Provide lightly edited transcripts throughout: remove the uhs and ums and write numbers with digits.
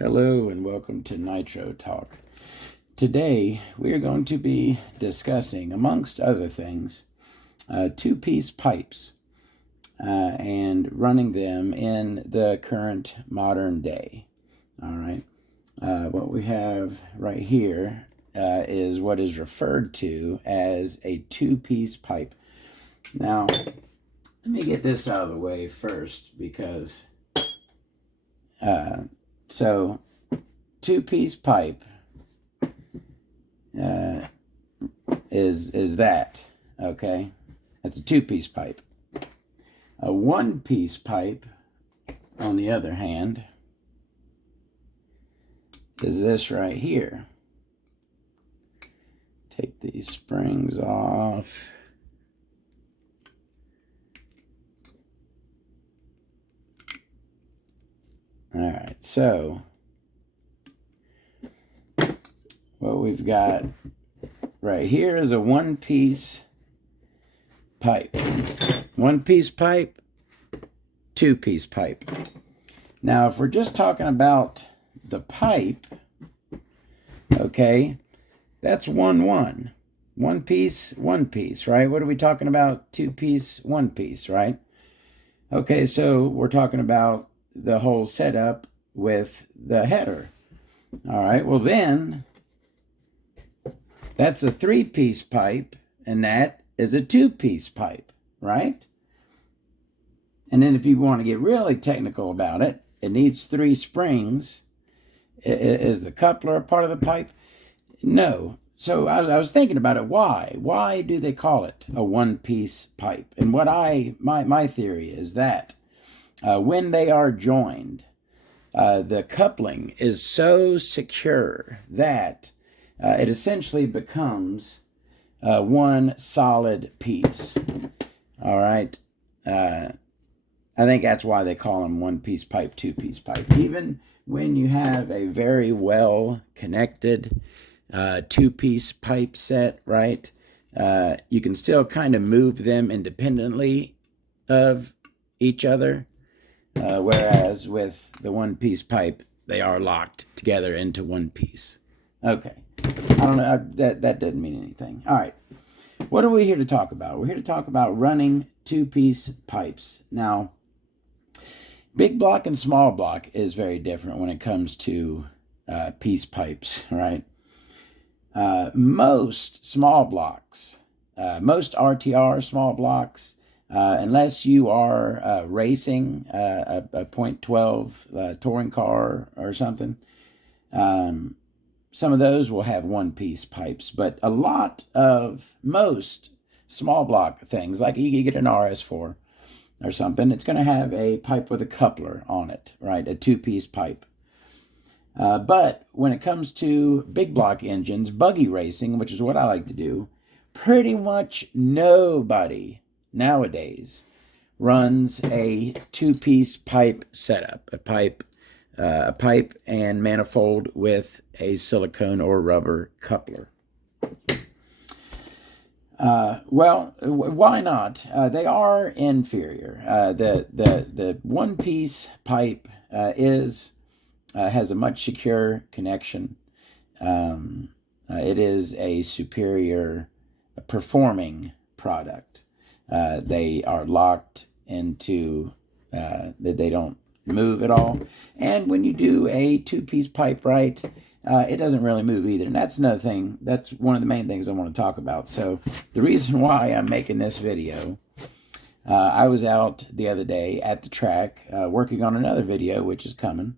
Hello and welcome to Nitro Talk. Today we are going to be discussing, amongst other things, two-piece pipes and running them in the current modern day. All right. What we have right here is what is referred to as a two-piece pipe. Now, let me get this out of the way first because so two-piece pipe is that, okay? That's a two-piece pipe. A one-piece pipe, on the other hand, is this right here. Take these springs off. All right, so what we've got right here is a one-piece pipe. One-piece pipe, two-piece pipe. Now, if we're just talking about the pipe, okay, that's 1-1. One piece, right? What are we talking about? Two-piece, one piece, right? Okay, so we're talking about the whole setup with the header. All right, well then, that's a three-piece pipe, and that is a two-piece pipe, right? And then if you want to get really technical about it, it needs three springs. Is the coupler a part of the pipe? No. So I was thinking about it. Why? Why do they call it a one-piece pipe? And what my theory is that when they are joined, the coupling is so secure that it essentially becomes one solid piece. All right. I think that's why they call them one-piece pipe, two-piece pipe. Even when you have a very well connected two-piece pipe set, right? You can still kind of move them independently of each other. Whereas with the one-piece pipe, they are locked together into one piece. Okay. I don't know. That doesn't mean anything. All right. What are we here to talk about? We're here to talk about running two-piece pipes. Now, big block and small block is very different when it comes to piece pipes, right? Most small blocks, most RTR small blocks, unless you are racing a .12 touring car or something, some of those will have one-piece pipes. But most small block things, like you get an RS4 or something, it's going to have a pipe with a coupler on it, right? A two-piece pipe. But when it comes to big block engines, buggy racing, which is what I like to do, pretty much nobody nowadays runs a two-piece pipe setup, a pipe and manifold with a silicone or rubber coupler. Well, why not? They are inferior. The one-piece pipe has a much secure connection. It is a superior performing product. They are locked into that they don't move at all. And when you do a two-piece pipe right, it doesn't really move either. And that's another thing. That's one of the main things I want to talk about. So the reason why I'm making this video, I was out the other day at the track working on another video, which is coming.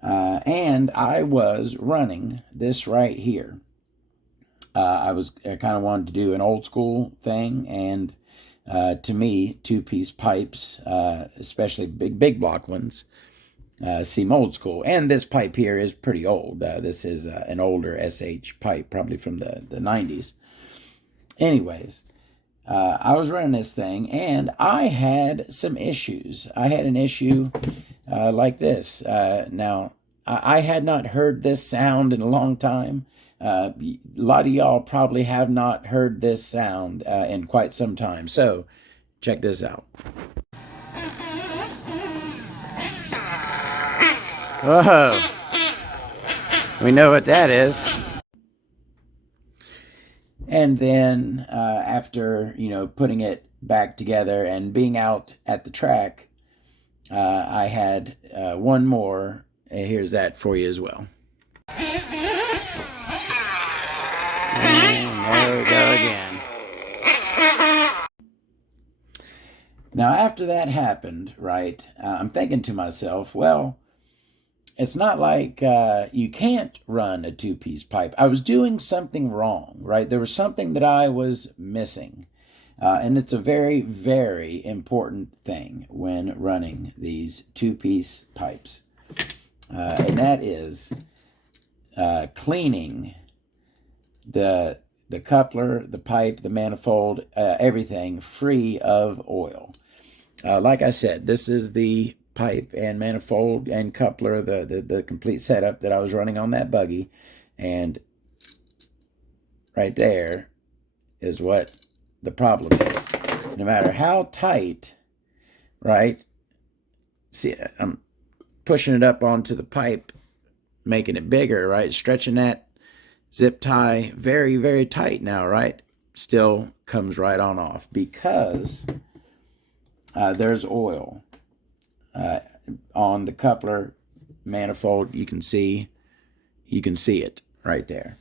And I was running this right here. I kind of wanted to do an old school thing, and to me, two-piece pipes, especially big block ones, seem old school. And this pipe here is pretty old. This is an older SH pipe, probably from the 90s. Anyways, I was running this thing, and I had some issues. I had an issue like this. Now, I had not heard this sound in a long time. A lot of y'all probably have not heard this sound in quite some time. So check this out. Whoa. We know what that is. And then after, putting it back together and being out at the track, I had one more. Here's that for you as well. And there we go again. Now, after that happened, right, I'm thinking to myself, well, it's not like you can't run a two-piece pipe. I was doing something wrong, right? There was something that I was missing. And it's a very, very important thing when running these two-piece pipes. And that is cleaning the coupler, the pipe, the manifold, everything free of oil. Like I said, this is the pipe and manifold and coupler, the complete setup that I was running on that buggy. And right there is what the problem is. No matter how tight, right? See, I'm pushing it up onto the pipe, making it bigger, right? Stretching that zip tie very, very tight now, right? Still comes right on off because there's oil on the coupler manifold. You can see it right there.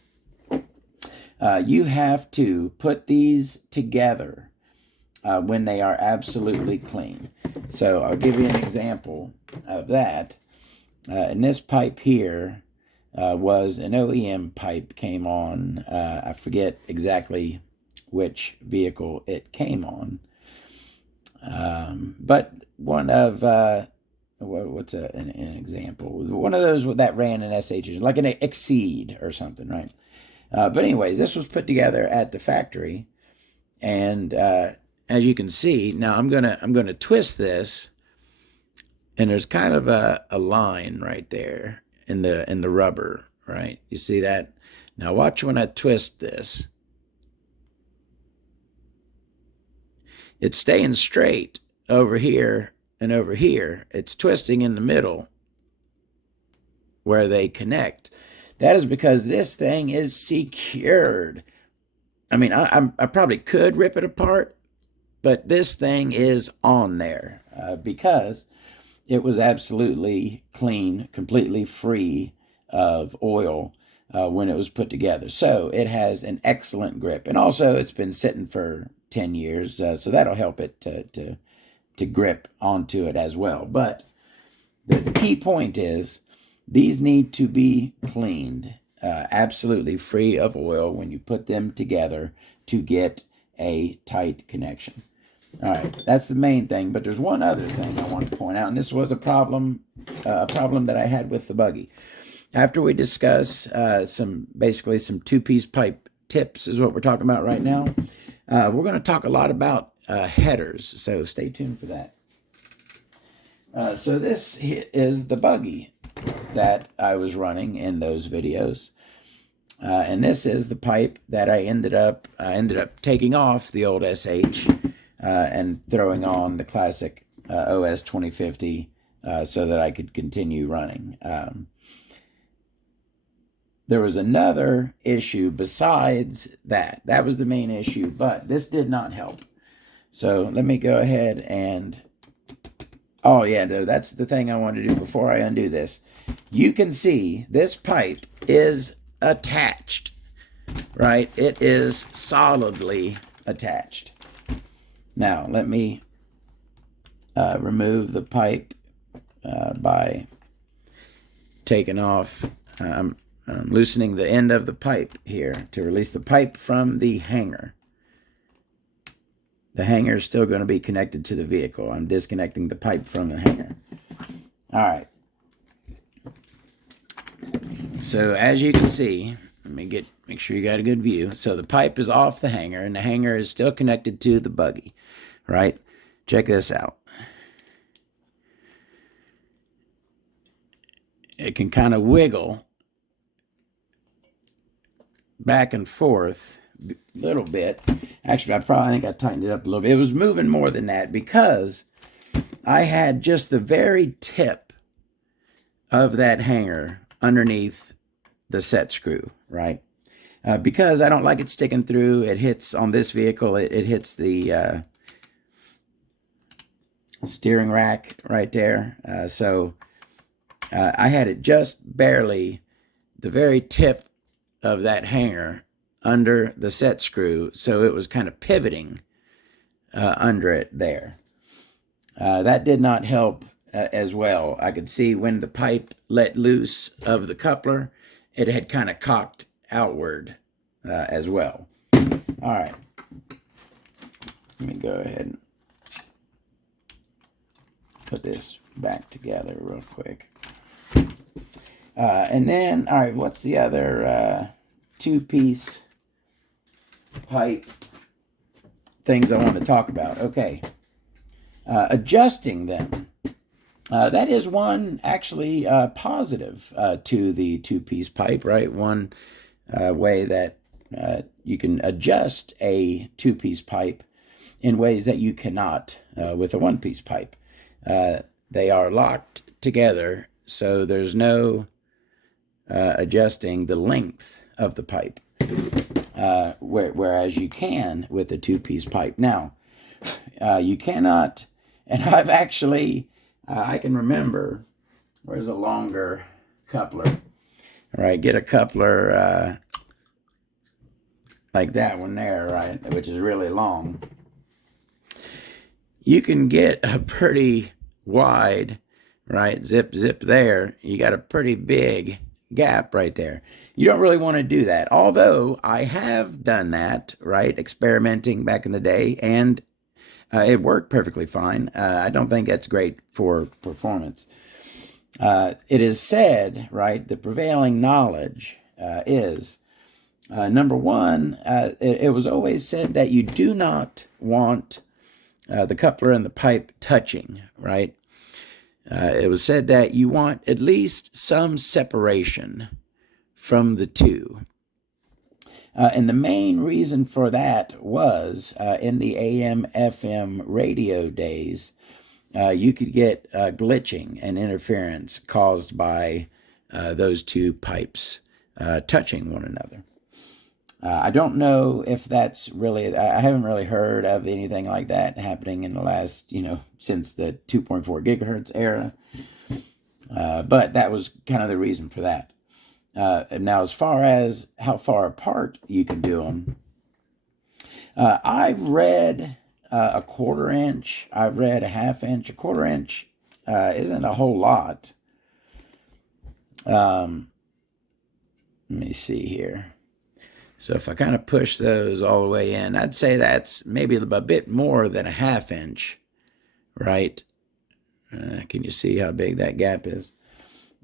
You have to put these together when they are absolutely clean. So I'll give you an example of that. And this pipe here was an OEM pipe, came on. I forget exactly which vehicle it came on. But one of, what's an example? One of those that ran an SH engine, like an Exceed or something, right? But anyways, this was put together at the factory. And as you can see, now I'm gonna twist this, and there's kind of a line right there in the rubber, right? You see that? Now watch when I twist this. It's staying straight over here and over here. It's twisting in the middle where they connect. That is because this thing is secured. I mean, I probably could rip it apart, but this thing is on there because it was absolutely clean, completely free of oil when it was put together. So it has an excellent grip. And also it's been sitting for 10 years, so that'll help it to grip onto it as well. But the key point is these need to be cleaned absolutely free of oil when you put them together to get a tight connection. All right, that's the main thing, but there's one other thing I want to point out, and this was a problem that I had with the buggy. After we discuss basically some two-piece pipe tips is what we're talking about right now, we're going to talk a lot about headers, so stay tuned for that. So this is the buggy that I was running in those videos. And this is the pipe that I ended up taking off the old SH and throwing on the classic OS 2050 so that I could continue running. There was another issue besides that. That was the main issue, but this did not help. So let me go ahead and... Oh, yeah, that's the thing I wanted to do before I undo this. You can see this pipe is attached, right? It is solidly attached. Now, let me remove the pipe by taking off... I'm loosening the end of the pipe here to release the pipe from the hanger. The hanger is still going to be connected to the vehicle. I'm disconnecting the pipe from the hanger. All right. So as you can see, let me make sure you got a good view. So the pipe is off the hanger, and the hanger is still connected to the buggy, right? Check this out. It can kind of wiggle back and forth a little bit. Actually, I think I tightened it up a little bit. It was moving more than that because I had just the very tip of that hanger underneath the set screw, right? Because I don't like it sticking through. It hits on this vehicle. It hits the steering rack right there. So I had it just barely the very tip of that hanger under the set screw, so it was kind of pivoting under it there. That did not help as well. I could see when the pipe let loose of the coupler, it had kind of cocked outward as well. All right. Let me go ahead and put this back together real quick. And then, all right, what's the other two-piece pipe things I want to talk about? Okay. Adjusting them. That is one actually positive to the two-piece pipe, right? One way that you can adjust a two-piece pipe in ways that you cannot with a one-piece pipe. They are locked together, so there's no adjusting the length of the pipe, whereas you can with a two-piece pipe. Now, you cannot, and I've actually, I can remember, where's a longer coupler? All right, get a coupler like that one there, right, which is really long. You can get a pretty wide, right, zip there. You got a pretty big gap right there. You don't really want to do that. Although I have done that, right, experimenting back in the day, and it worked perfectly fine. I don't think that's great for performance. It is said, right, the prevailing knowledge is, number one, it was always said that you do not want the coupler and the pipe touching, right? It was said that you want at least some separation from the two. And the main reason for that was in the AM/FM radio days, you could get glitching and interference caused by those two pipes touching one another. I don't know if that's really, I haven't really heard of anything like that happening in the last, since the 2.4 gigahertz era. But that was kind of the reason for that. Now, as far as how far apart you can do them, I've read a 1/4 inch. I've read a 1/2 inch. A 1/4 inch isn't a whole lot. Let me see here. So if I kind of push those all the way in, I'd say that's maybe a bit more than a 1/2 inch, right? Can you see how big that gap is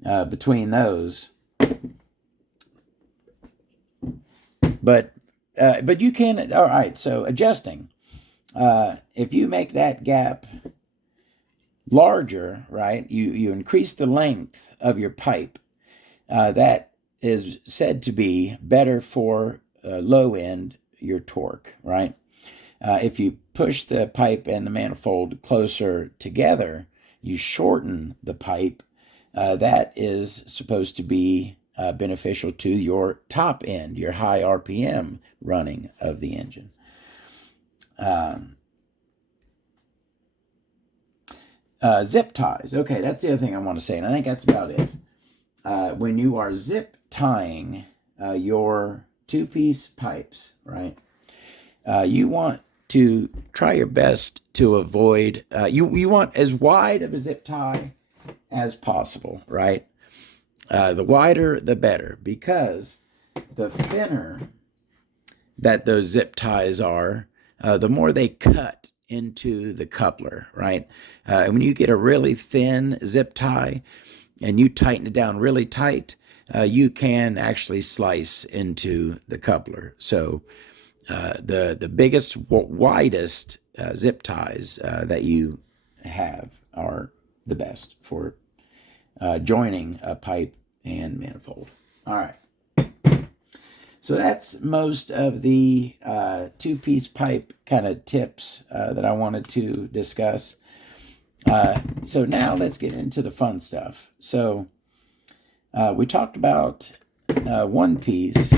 between those? But you can, all right, so adjusting. If you make that gap larger, right, you increase the length of your pipe. That is said to be better for low end, your torque, right? If you push the pipe and the manifold closer together, you shorten the pipe. That is supposed to be beneficial to your top end, your high RPM running of the engine. Zip ties. Okay, that's the other thing I want to say, and I think that's about it. When you are zip tying your two-piece pipes, right, you want to try your best to avoid, you want as wide of a zip tie as possible, right? The wider, the better, because the thinner that those zip ties are, the more they cut into the coupler, right? When you get a really thin zip tie and you tighten it down really tight, you can actually slice into the coupler. So the biggest, widest zip ties that you have are the best for joining a pipe and manifold. All right. So that's most of the two-piece pipe kind of tips that I wanted to discuss. So now let's get into the fun stuff. So We talked about one piece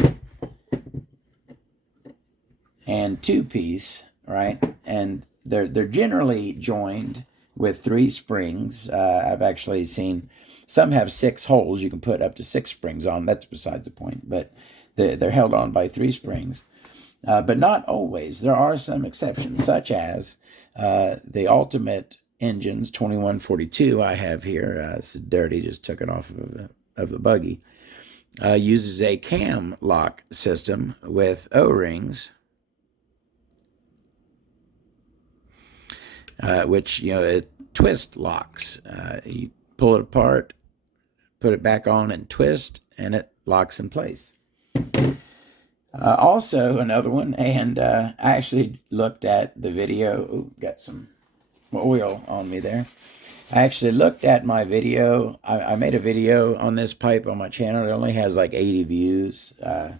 and two piece, right? And they're generally joined with 3 springs. I've actually seen some have 6 holes. You can put up to 6 springs on. That's besides the point. But they're held on by 3 springs. But not always. There are some exceptions, such as the Ultimate Engines 2142 I have here. It's dirty, just took it off of the buggy. Uses a cam lock system with O-rings, which, it twist locks. You pull it apart, put it back on and twist, and it locks in place. Also, another one, and I actually looked at the video. Ooh, got some oil on me there. I actually looked at my video. I made a video on this pipe on my channel. It only has like 80 views. This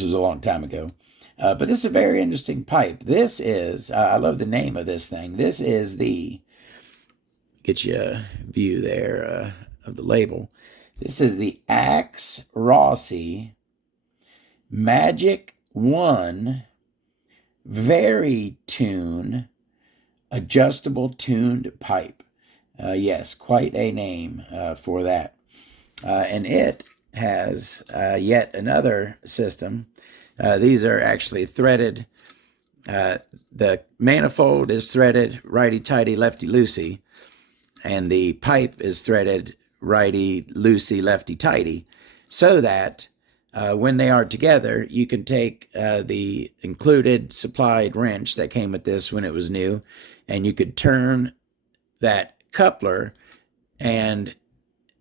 was a long time ago. But this is a very interesting pipe. This is, I love the name of this thing. This is get you a view there of the label. This is the Axe Rossi Magic 1 Vari-Tune adjustable tuned pipe. Yes, quite a name for that. And it has yet another system. These are actually threaded. The manifold is threaded righty-tighty, lefty-loosey, and the pipe is threaded righty-loosey, lefty-tighty, so that when they are together, you can take the included supplied wrench that came with this when it was new, and you could turn that coupler, and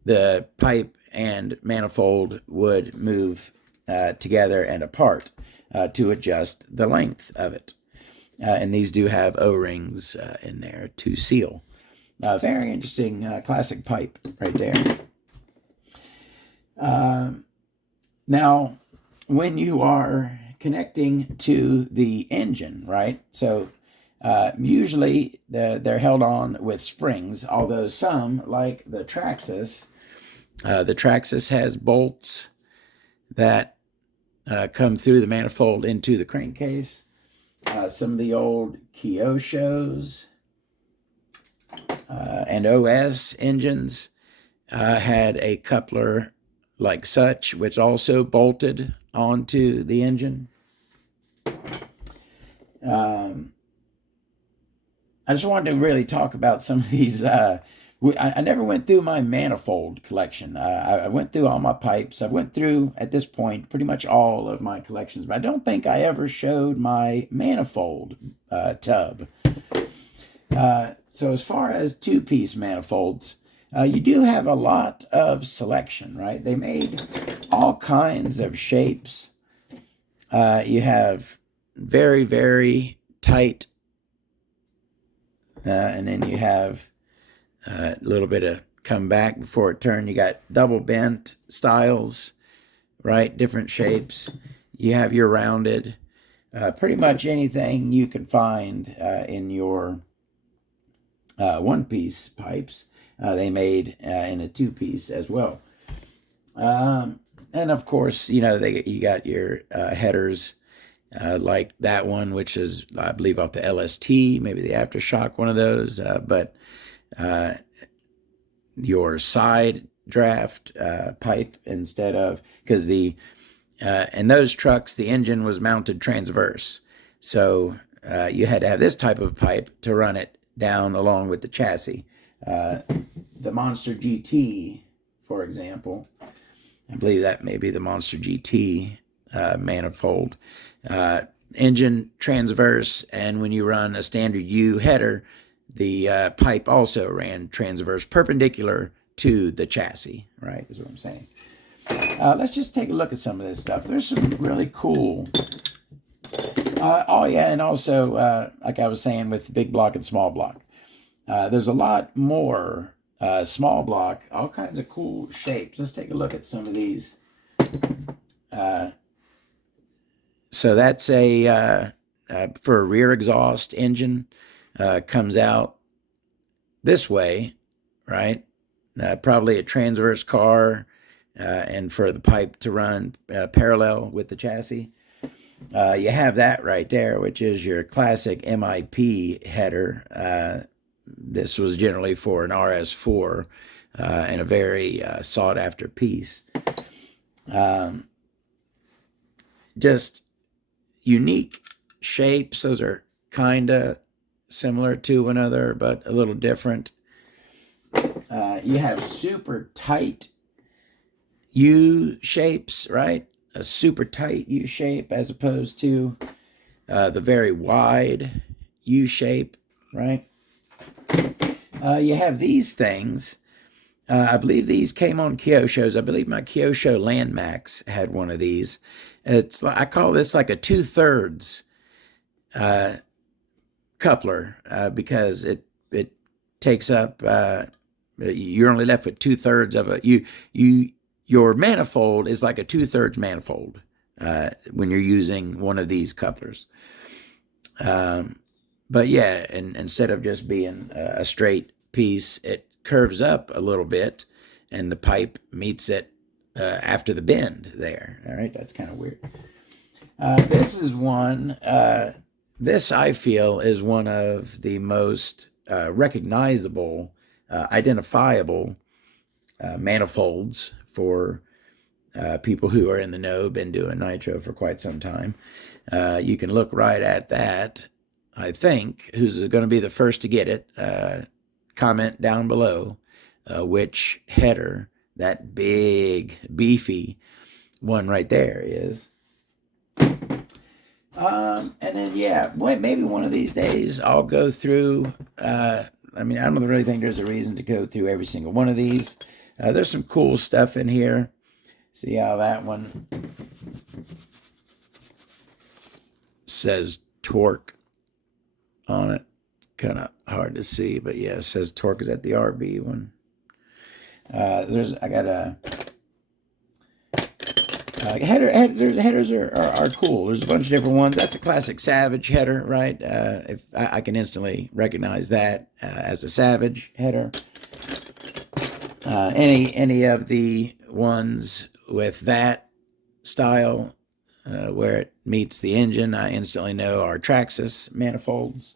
the pipe and manifold would move together and apart to adjust the length of it. And these do have O-rings in there to seal. Very interesting classic pipe right there. Now, when you are connecting to the engine, right? So usually they're held on with springs, although some, like the Traxxas has bolts that come through the manifold into the crankcase. Some of the old Kyoshos and OS engines had a coupler like such, which also bolted onto the engine. I just wanted to really talk about some of these. I never went through my manifold collection. I went through all my pipes. I went through, at this point, pretty much all of my collections, but I don't think I ever showed my manifold tub. So as far as two-piece manifolds, you do have a lot of selection, right? They made all kinds of shapes. You have very, very tight, and then you have a little bit of come back before it turned. You got double bent styles, right? Different shapes. You have your rounded. Pretty much anything you can find in your one-piece pipes, they made in a two-piece as well. And of course, you got your headers like that one, which is, I believe, off the LST, maybe the Aftershock, one of those. But your side draft pipe, instead of, because in those trucks, the engine was mounted transverse. So you had to have this type of pipe to run it down along with the chassis. The Monster GT, for example, I believe that may be the Monster GT manifold. Engine transverse, and when you run a standard U header, the pipe also ran transverse, perpendicular to the chassis, right, is what I'm saying. Let's just take a look at some of this stuff. There's some really cool... oh, yeah, and also, like I was saying with big block and small block, there's a lot more small block, all kinds of cool shapes. Let's take a look at some of these. So that's for a rear exhaust engine, comes out this way, right? probably a transverse car, and for the pipe to run parallel with the chassis. You have that right there, which is your classic MIP header. This was generally for an RS4 and a very sought after piece. Just unique shapes. Those are kind of similar to one another, but a little different. You have super tight U shapes, right? A super tight U shape as opposed to the very wide U shape, right? You have these things. I believe these came on Kyoshos. I believe my Kyosho Landmax had one of these. I call this like a 2/3 coupler because it takes up. You're only left with 2/3 of it. Your manifold is like a 2/3 manifold when you're using one of these couplers. But yeah, and instead of just being a straight piece, it curves up a little bit, and the pipe meets it after the bend there. All right, that's kind of weird. This is one. This I feel is one of the most recognizable, identifiable manifolds for people who are in the know, been doing nitro for quite some time. You can look right at that. I think who's going to be the first to get it. Comment down below which header that big, beefy one right there is. And then, yeah, maybe one of these days I'll go through. I don't really think there's a reason to go through every single one of these. There's some cool stuff in here. See how that one says torque on it. Kind of hard to see, but yeah, it says torque is at the RB one. I got a headers are cool. There's a bunch of different ones. That's a classic Savage header, right? If I can instantly recognize that as a Savage header. Any of the ones with that style where it meets the engine, I instantly know are Traxxas manifolds.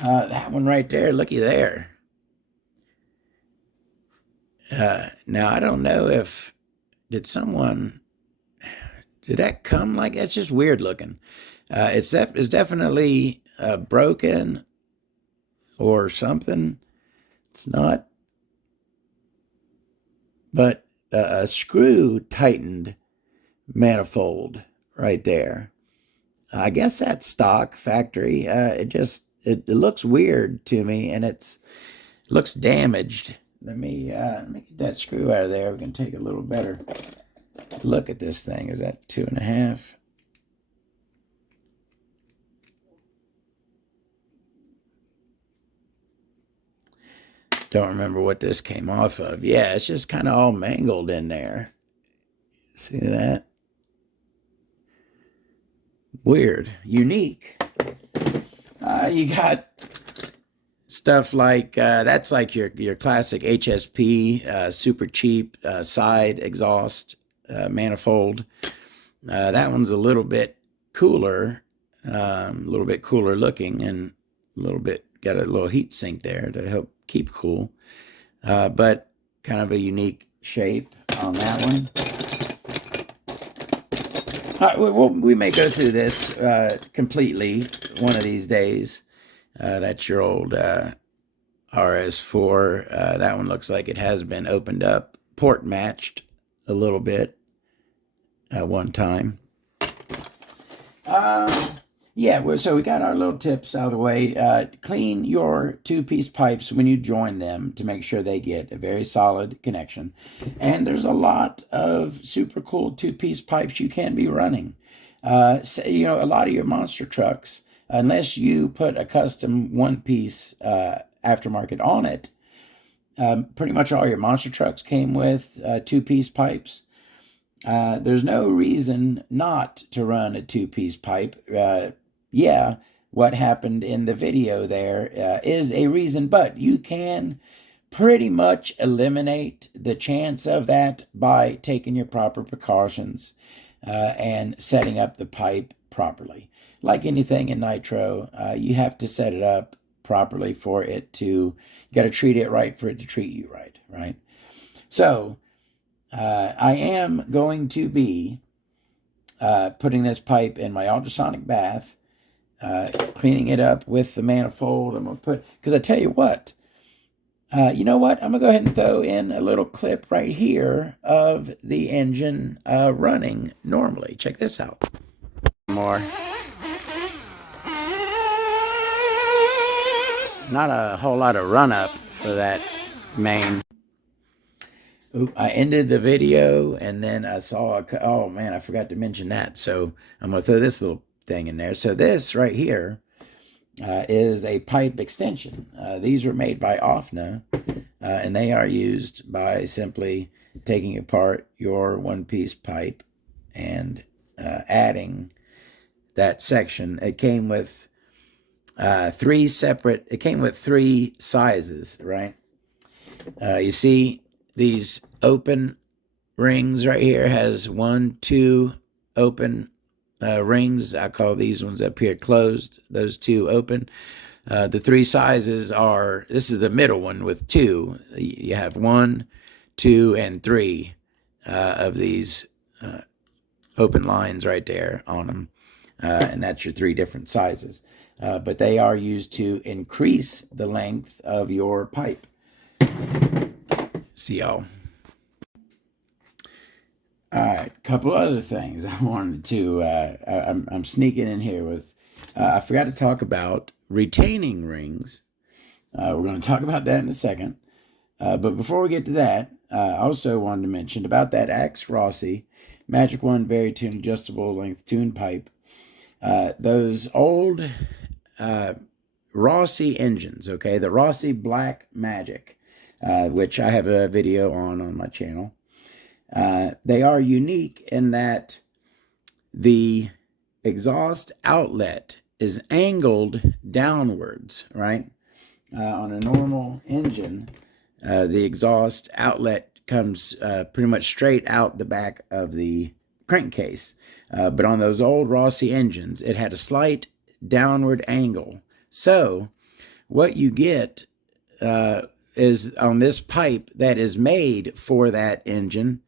That one right there, looky there. Now, I don't know if, did that come like, it's just weird looking. It's definitely broken or something. It's not. But a screw tightened manifold right there. I guess that's stock factory. It looks weird to me, and it looks damaged. Let me get that screw out of there. We can take a little better look at this thing. Is that 2.5? Don't remember what this came off of. Yeah, it's just kind of all mangled in there. See that? Weird. Unique. You got stuff like that's like your classic HSP super cheap side exhaust manifold. That one's a little bit cooler looking, and a little bit got a little heat sink there to help keep cool, but kind of a unique shape on that one. We may go through this completely one of these days. That's your old RS4. That one looks like it has been opened up, port matched a little bit at one time. Yeah, so we got our little tips out of the way. Clean your two-piece pipes when you join them to make sure they get a very solid connection. And there's a lot of super cool two-piece pipes you can be running. A lot of your monster trucks, unless you put a custom one-piece aftermarket on it, pretty much all your monster trucks came with two-piece pipes. There's no reason not to run a two-piece pipe. Yeah, what happened in the video there is a reason, but you can pretty much eliminate the chance of that by taking your proper precautions and setting up the pipe properly. Like anything in nitro, you have to set it up properly for it to, you got to treat it right for it to treat you right, right? So I am going to be putting this pipe in my ultrasonic bath, cleaning it up with the manifold. I'm going to put, because I tell you what, you know what? I'm going to go ahead and throw in a little clip right here of the engine running normally. Check this out. More. Not a whole lot of run up for that main. Oop, I ended the video and then I saw oh man, I forgot to mention that. So I'm going to throw this little thing in there. So this right here is a pipe extension. These were made by OFNA, and they are used by simply taking apart your one-piece pipe and adding that section. It came with three sizes, right? You see these open rings right here has 1, 2 open rings. I call these ones up here closed, those 2 open. The 3 sizes are, this is the middle one with 2. You have 1, 2, and 3 of these open lines right there on them. And that's your 3 different sizes. But they are used to increase the length of your pipe. See y'all. All right, couple other things I wanted to, I'm sneaking in here with, I forgot to talk about retaining rings. We're going to talk about that in a second. But before we get to that, I also wanted to mention about that Axe Rossi Magic One Very Tune Adjustable Length Tune Pipe. Those old Rossi engines, okay, the Rossi Black Magic, which I have a video on my channel. They are unique in that the exhaust outlet is angled downwards, right? On a normal engine, the exhaust outlet comes pretty much straight out the back of the crankcase. But on those old Rossi engines, it had a slight downward angle. So what you get is on this pipe that is made for that engine,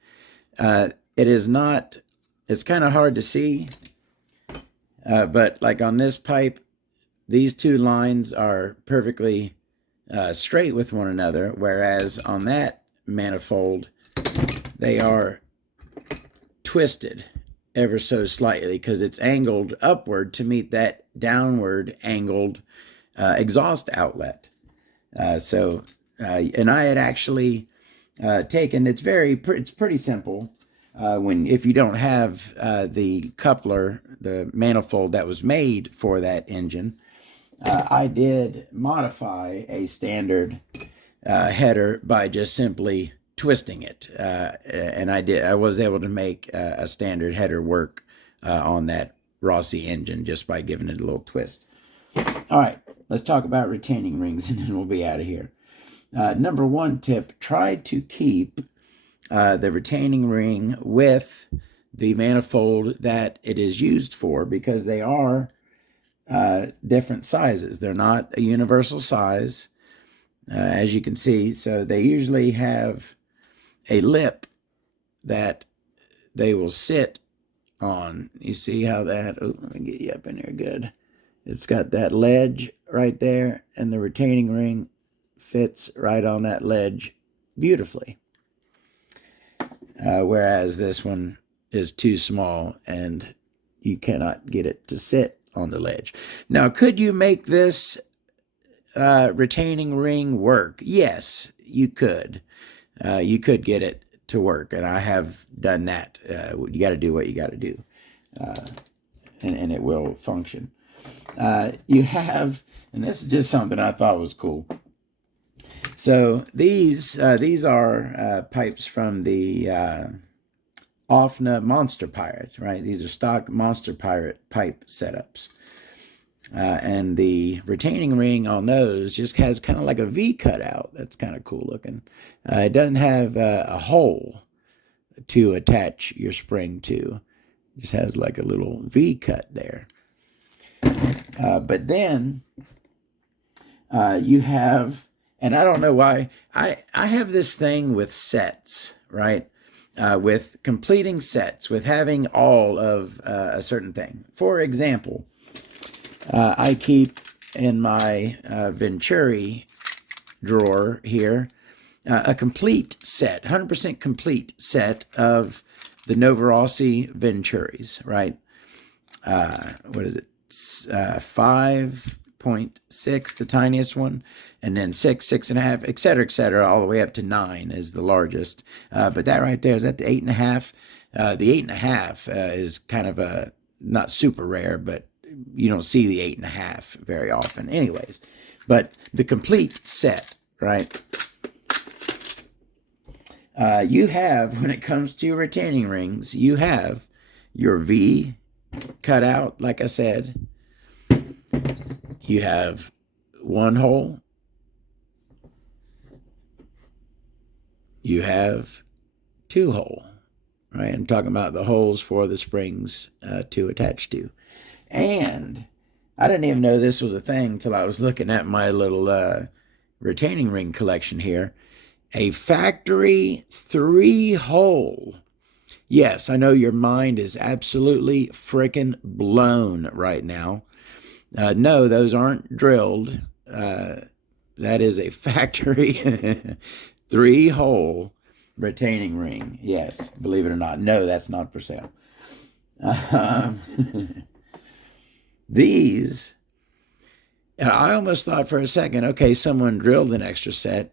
it is not, it's kind of hard to see, but like on this pipe, these 2 lines are perfectly straight with one another, whereas on that manifold, they are twisted ever so slightly because it's angled upward to meet that downward angled exhaust outlet. And I had actually taken, it's pretty simple. If you don't have the coupler, the manifold that was made for that engine, I did modify a standard header by just simply twisting it, and I was able to make a standard header work on that Rossi engine just by giving it a little twist. All right, let's talk about retaining rings and then we'll be out of here. Number 1 tip, try to keep the retaining ring with the manifold that it is used for, because they are different sizes. They're not a universal size, as you can see. So they usually have a lip that they will sit on. You see how that, oh, let me get you up in there good. It's got that ledge right there, and the retaining ring fits right on that ledge beautifully. Whereas this one is too small and you cannot get it to sit on the ledge. Now, could you make this retaining ring work? Yes, you could. You could get it to work, and I have done that. You got to do what you got to do, and it will function. You have, and this is just something I thought was cool. So these are pipes from the OFNA Monster Pirate, right? These are stock Monster Pirate pipe setups. And the retaining ring on those just has kind of like a V cutout. That's kind of cool looking. It doesn't have a hole to attach your spring to. It just has like a little V cut there. But then you have, and I don't know why, I have this thing with sets, right? With completing sets, with having all of a certain thing. For example, I keep in my Venturi drawer here a complete set, 100% complete set of the Novarossi Venturis, right? What is it? 5.6, the tiniest one, and then 6, 6.5, et cetera, all the way up to 9 is the largest. But that right there, is that the 8.5? The 8.5 is kind of a, not super rare, but you don't see the 8.5 very often. Anyways, but the complete set, right? You have, when it comes to retaining rings, you have your V cut out, like I said. You have one hole. You have two hole, right? I'm talking about the holes for the springs to attach to. And I didn't even know this was a thing until I was looking at my little retaining ring collection here. A factory 3-hole. Yes, I know your mind is absolutely freaking blown right now. No, those aren't drilled. That is a factory 3-hole retaining ring. Yes, believe it or not. No, that's not for sale. These, I almost thought for a second, okay, someone drilled an extra set,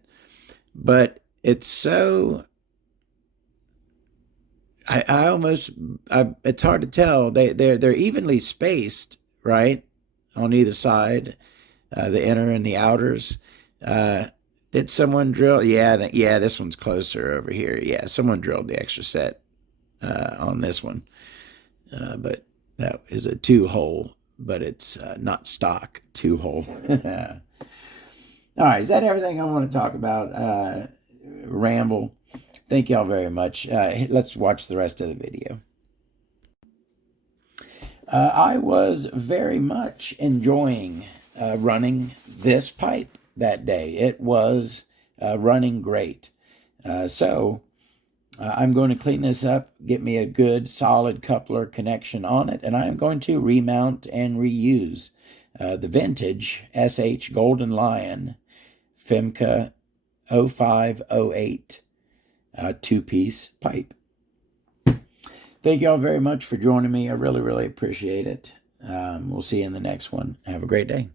but it's so, it's hard to tell. They're evenly spaced, right, on either side, the inner and the outers. Did someone drill? Yeah, this one's closer over here. Yeah, someone drilled the extra set on this one, but that is a 2-hole, but it's not stock 2-hole. All right, is that everything I want to talk about? Ramble. Thank y'all very much. Let's watch the rest of the video. I was very much enjoying running this pipe that day. It was running great. So I'm going to clean this up, get me a good solid coupler connection on it, and I'm going to remount and reuse the vintage SH Golden Lion Femca 0508 2-piece pipe. Thank you all very much for joining me. I really, really appreciate it. We'll see you in the next one. Have a great day.